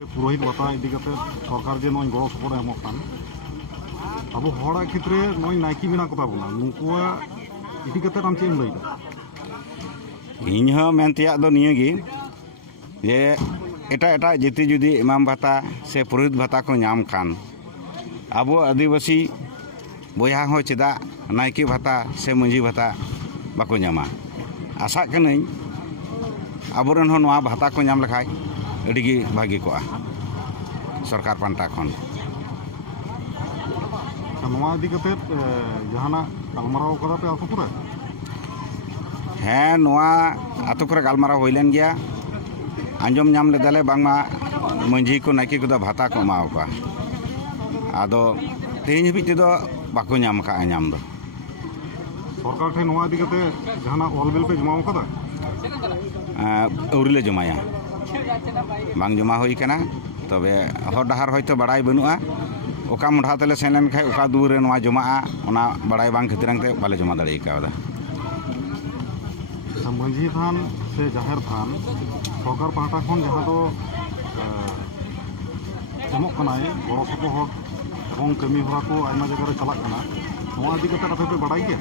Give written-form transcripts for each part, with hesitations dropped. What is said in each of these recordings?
पुरोहित बता इदी करते सरकार जे नोई गड़ो सपोर्ट एमोग कान अब हड़ा क्षेत्रे नोई नाइकी मेना कता बोना नुकुआ इदी करते आम चेम लई इन मेनतिया दो निये गी जे एटा एटा जेती जुदी इमाम भाता से पुरोहित भाता को नाम कान अब आदिवासी बोया हो चेदा नाइकी भाता से मंझी भाता बाको नामा आशा कनई आबोरन हो नोआ भाता को नाम लखाय अडिगी भागी को सरकार पांटा खन नोआ इदी करते जहाना गलमाराव कदा पे आतो पुरे हाँ नोआ आतो करे गलमाराव होइलेन गया आंजम नाम लेदाले बांगमा मंझी को नाइकी को भाता को एमाव का आदो तेज हबी तेदो बाको नाम का नाम दो सरकार ठे नोआ इदी करते जहाना ऑलबिल पे जमाव कदा औरिले जमाया बांग जमा हुई कना तबे हर डहार होयतो बड़ाई बनुआ ओका मुढ़ा तेले सेन लेन खाय ओका दूर रे नोआ जमाआ ओना बड़ाई बांग खतिरंगते बाले जमा दाड़े कावदा मंझी थान से जाहिर थान सरकार पाहटा खन जहां दो एमोग कनाय गड़ो सपोर्ट एवं कमी हरा को आयमा जगह रे चलाक कना नोआ इदी करते आपे पे बड़ाई के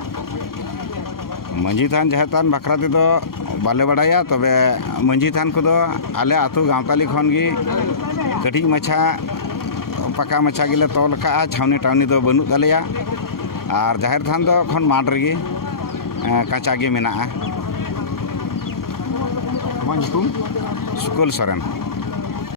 मंझी थान जहां थान बखरा ते दो बाले बड़ाया तबे मंझी थान को दो आले आतो गांवताली खन गी कटिक मछा पका मछा गिले तोल का छावनी टावनी दो बनु दलेया और जाहिर थान दो खन माड रेगी काचा गे मेना सुकुल सुकुल सोरेन